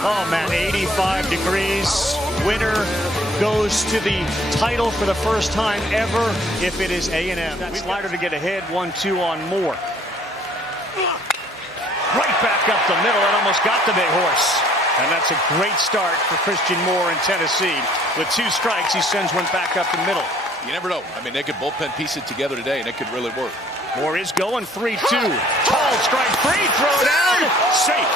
Oh man, 85 degrees. Winner goes to the title for the first time ever if it is A&M. That slider to get ahead, 1-2 on Moore. Right back up the middle, and almost got the big horse. And that's a great start for Christian Moore in Tennessee. With 2 strikes, he sends one back up the middle. You never know. I mean, they could bullpen piece it together today, and it could really work. Moore is going 3-2. Tall strike 3, throw down, safe.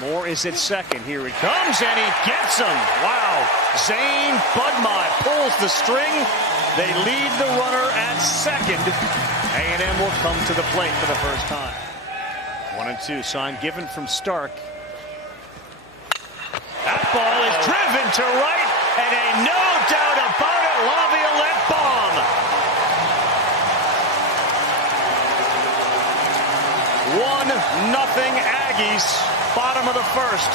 Moore is at second. Here he comes, and he gets him. Wow. Zane Budmai pulls the string. They lead the runner at second. A&M will come to the plate for the first time. 1-2, sign given from Stark. That ball is driven to right, and a no doubt about it, LaViolette bomb. 1-0 Aggies. Bottom of the first.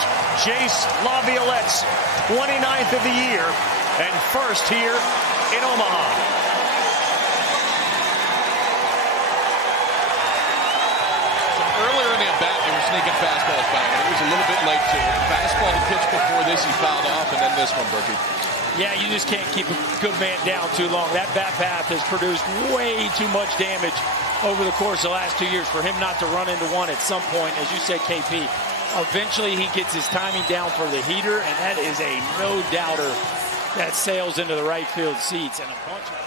Jace LaViolette's 29th of the year and first here in Omaha. So earlier in the at-bat, they were sneaking fastballs by him, and it was a little bit late too. Fastball he pitched before this, he fouled off, and then this one, Berkey. Yeah, you just can't keep a good man down too long. That bat path has produced way too much damage over the course of the last 2 years for him not to run into one at some point. As you said, KP, eventually he gets his timing down for the heater, and that is a no-doubter that sails into the right field seats. And a bunch of...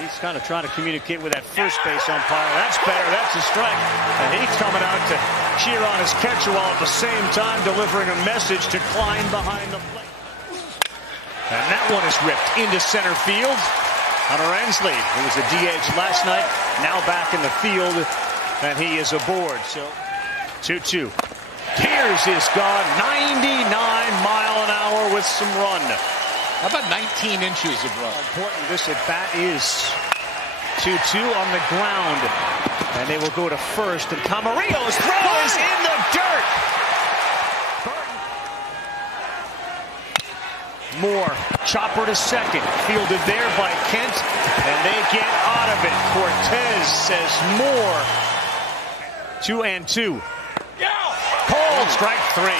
He's kind of trying to communicate with that first base umpire. That's better. That's a strike. And he's coming out to cheer on his catcher while at the same time delivering a message to climb behind the plate. And that one is ripped into center field. Hunter Ensley, who was a DH last night, now back in the field, and he is aboard. So 2-2. Tears is gone 99 mile an hour with some run. How about 19 inches of run? Important this at bat is 2-2 on the ground, and they will go to first. And Camarillo's throw is in the dirt. Moore, chopper to second, fielded there by Kent, and they get out of it. Cortez says Moore. 2-2. Cold, strike 3.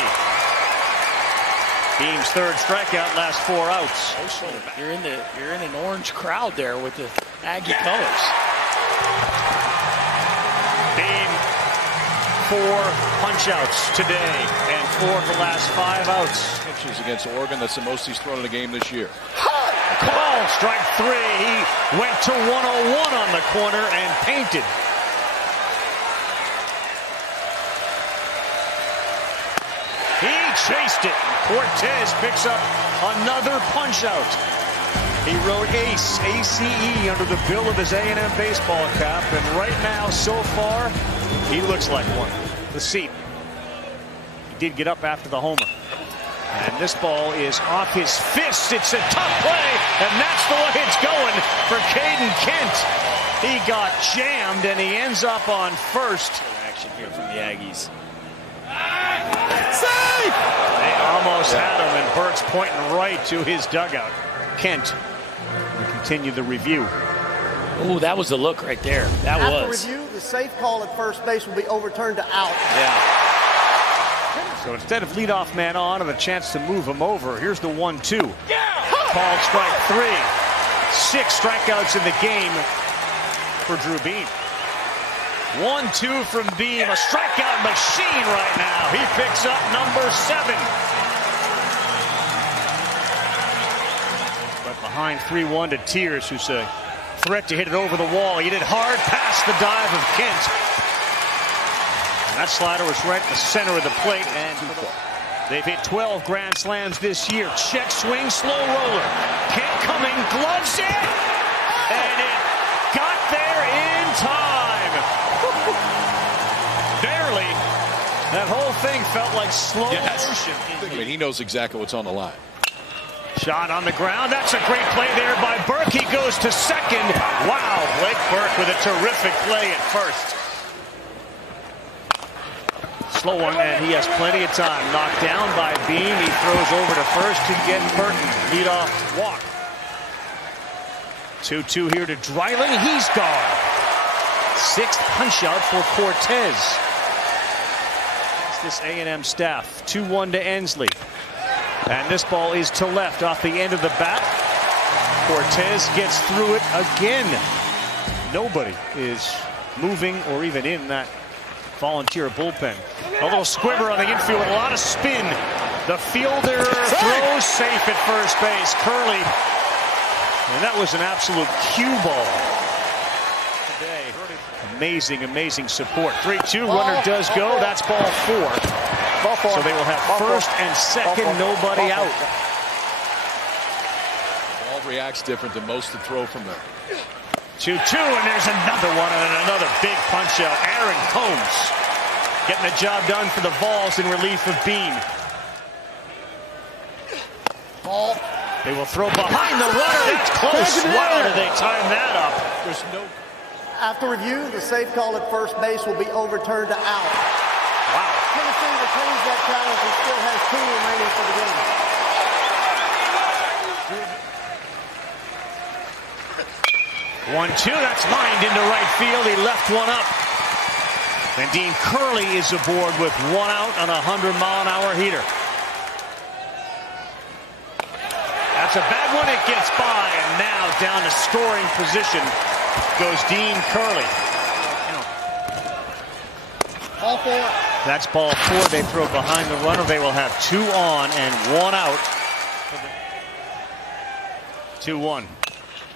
Beam's third strikeout, last 4 outs. You're in an orange crowd there with the Aggie colors. Beam 4 punch-outs today, and 4 of the last 5 outs. Pitches against Oregon. That's the most he's thrown in a game this year. Call, strike 3. He went to 101 on the corner and painted. He chased it. Cortez picks up another punch-out. He wrote Ace, A-C-E, under the bill of his A&M baseball cap, and right now, so far, he looks like one. The seat. He did get up after the homer. And this ball is off his fist. It's a tough play, and that's the way it's going for Caden Kent. He got jammed, and he ends up on first. Action here from the Aggies. Safe! They almost had him, and Burke's pointing right to his dugout. Kent will continue the review. Oh, that was the look right there. That After was. review, the safe call at first base will be overturned to out. Yeah. So instead of leadoff man on and a chance to move him over, here's the 1-2. Called strike 3. 6 strikeouts in the game for Drew Beam. 1-2 from Beam, a strikeout machine right now. He picks up number 7. But behind 3-1 to Tears, who's a threat to hit it over the wall. He hit it hard past the dive of Kent. And that slider was right in the center of the plate. And they've hit 12 grand slams this year. Check swing, slow roller. Kent coming, gloves it. And it got there in time. Barely. That whole thing felt like slow motion. I mean, he knows exactly what's on the line. Shot on the ground. That's a great play there by Burke. He goes to second. Wow, Blake Burke with a terrific play at first. Slow one, and he has plenty of time. Knocked down by Beam. He throws over to first to get Burton. Leadoff walk. 2-2 here to Dreiling. He's gone. 6th punch out for Cortez. this A&M staff. 2-1 to Ensley. And this ball is to left off the end of the bat. Cortez gets through it again. Nobody is moving or even in that Volunteer bullpen. A little squibber on the infield, a lot of spin. The fielder throws safe at first base. Curley. And that was an absolute cue ball. Today. Amazing, amazing support. 3-2, runner does go. That's ball 4. So they will have first and second, nobody out. Ball reacts different than most to throw from there. 2-2, and there's another one and another big punch out. Aaron Combs getting the job done for the Vols in relief of Bean. Ball. They will throw behind the runner. That's close. Wow, did they time that up? There's no. After review, the safe call at first base will be overturned to out. Wow. Tennessee retains that challenge and still has 2 remaining for the game. 1-2, that's lined into right field. He left one up. And Dean Curley is aboard with 1 out on a 100-mile-an-hour heater. That's a bad one. It gets by, and now down to scoring position goes Dean Curley. Ball 4. That's ball 4. They throw behind the runner. They will have 2 on and 1 out. 2-1.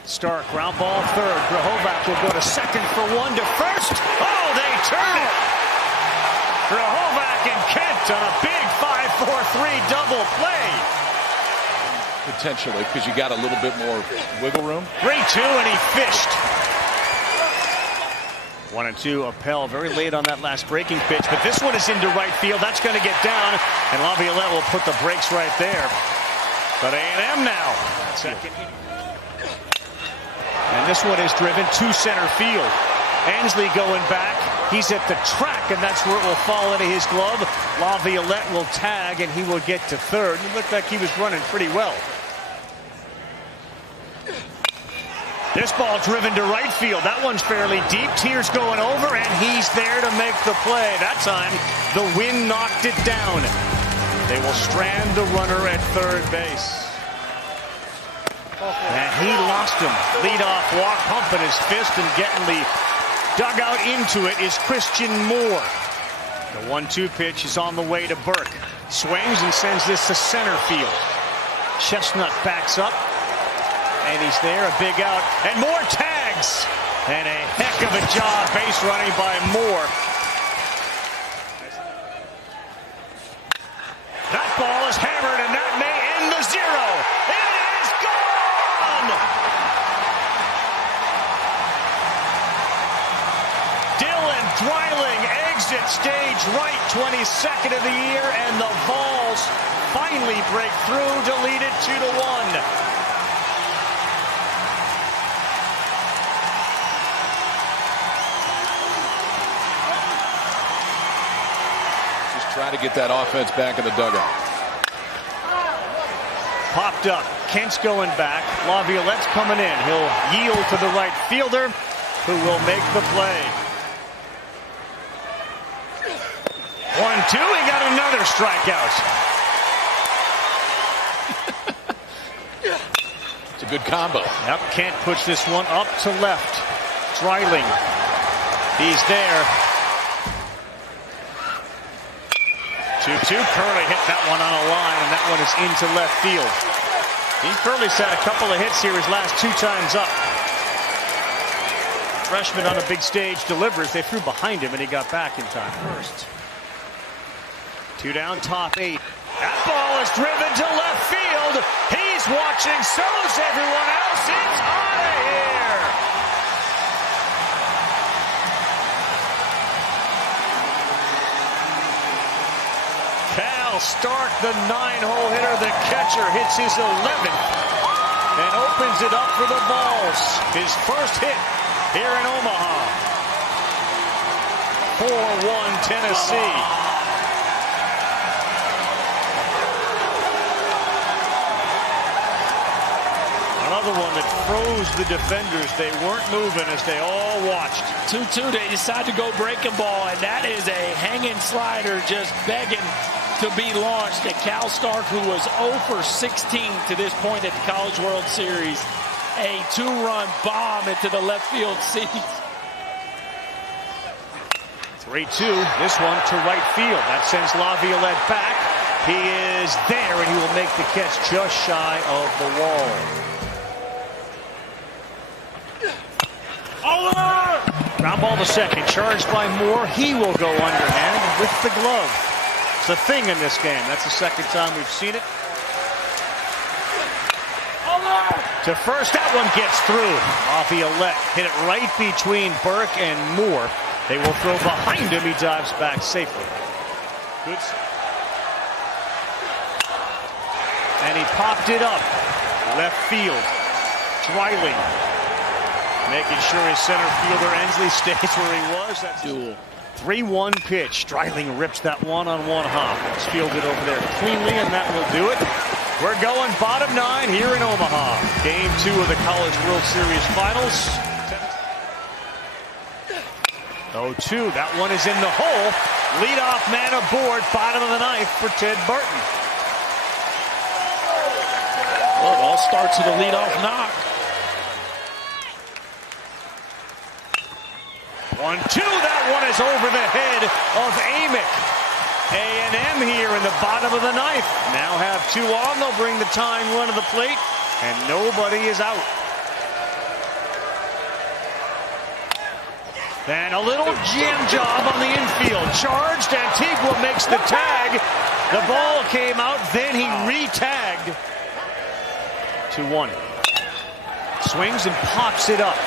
Stark, ground ball third. Grahovac will go to second for 1 to first. Oh, they turn it. Grahovac and Kent on a big 5-4-3 double play. Potentially, because you got a little bit more wiggle room. 3-2, and he fished. 1-2, Appel very late on that last breaking pitch, but this one is into right field. That's going to get down, and LaViolette will put the brakes right there. But A&M now. Second. And this one is driven to center field. Ensley going back. He's at the track, and that's where it will fall into his glove. LaViolette will tag, and he will get to third. He looked like he was running pretty well. This ball driven to right field. That one's fairly deep. Tears going over, and he's there to make the play. That time, the wind knocked it down. They will strand the runner at third base. And he lost him. Leadoff walk, pumping his fist and getting the dugout into it is Christian Moore. The 1-2 pitch is on the way to Burke. Swings and sends this to center field. Chestnut backs up. And he's there, a big out. And Moore tags. And a heck of a job base running by Moore. That ball is hammered, and that may end the 0. It is gone! Dylan Dreiling exits stage right, 22nd of the year, and the Vols finally break through to lead it 2-1. Try to get that offense back in the dugout. Popped up. Kent's going back. LaViolette's coming in. He'll yield to the right fielder, who will make the play. 1-2. He got another strikeout. It's a good combo. Yep. Kent puts this one up to left. Dreiling. He's there. 2-2. Curley hit that one on a line, and that one is into left field. Dean Curley's had a couple of hits here his last 2 times up. Freshman on a big stage delivers. They threw behind him, and he got back in time first. 2 down, top 8. That ball is driven to left field. He's watching, so's everyone else. It's out of here. Stark, the 9-hole hitter, the catcher, hits his 11th and opens it up for the Vols. His first hit here in Omaha. 4-1 Tennessee. Another one that froze the defenders. They weren't moving as they all watched. 2-2, they decide to go breaking ball, and that is a hanging slider just begging to be launched. And Cal Stark, who was 0 for 16 to this point at the College World Series, a 2-run bomb into the left field seats. 3-2, this one to right field. That sends LaViolette back. He is there, and he will make the catch just shy of the wall. Ground ball to second, charged by Moore. He will go underhand with the glove. It's a thing in this game. That's the second time we've seen it. To first, that one gets through. LaViolette hit it right between Burke and Moore. They will throw behind him. He dives back safely. Good. And he popped it up. Left field. Dreiling. Making sure his center fielder Ensley stays where he was. That's duel. 3-1 pitch. Dreiling rips that one-on-one hop. It's fielded over there cleanly, and that will do it. We're going bottom 9 here in Omaha. Game 2 of the College World Series Finals. 0-2. That one is in the hole. Leadoff man aboard. Bottom of the 9th for Ted Burton. Well, it all starts with a leadoff knock. 1-2, that one is over the head of Amick. A&M here in the bottom of the 9th. Now have 2 on, they'll bring the tying run to the plate, and nobody is out. And a little jam job on the infield. Charged, Antigua makes the tag. The ball came out, then he re-tagged. 2-1. Swings and pops it up.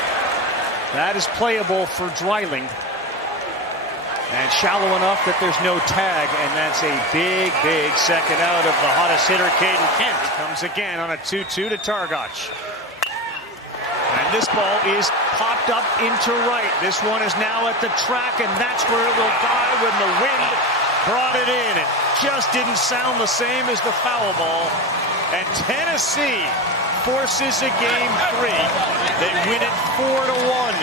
That is playable for Dreiling. And shallow enough that there's no tag, and that's a big, big second out of the hottest hitter, Caden Kent. Comes again on a 2-2 to Targac. And this ball is popped up into right. This one is now at the track, and that's where it will die when the wind brought it in. It just didn't sound the same as the foul ball. And Tennessee forces a game 3. They win it 4-1.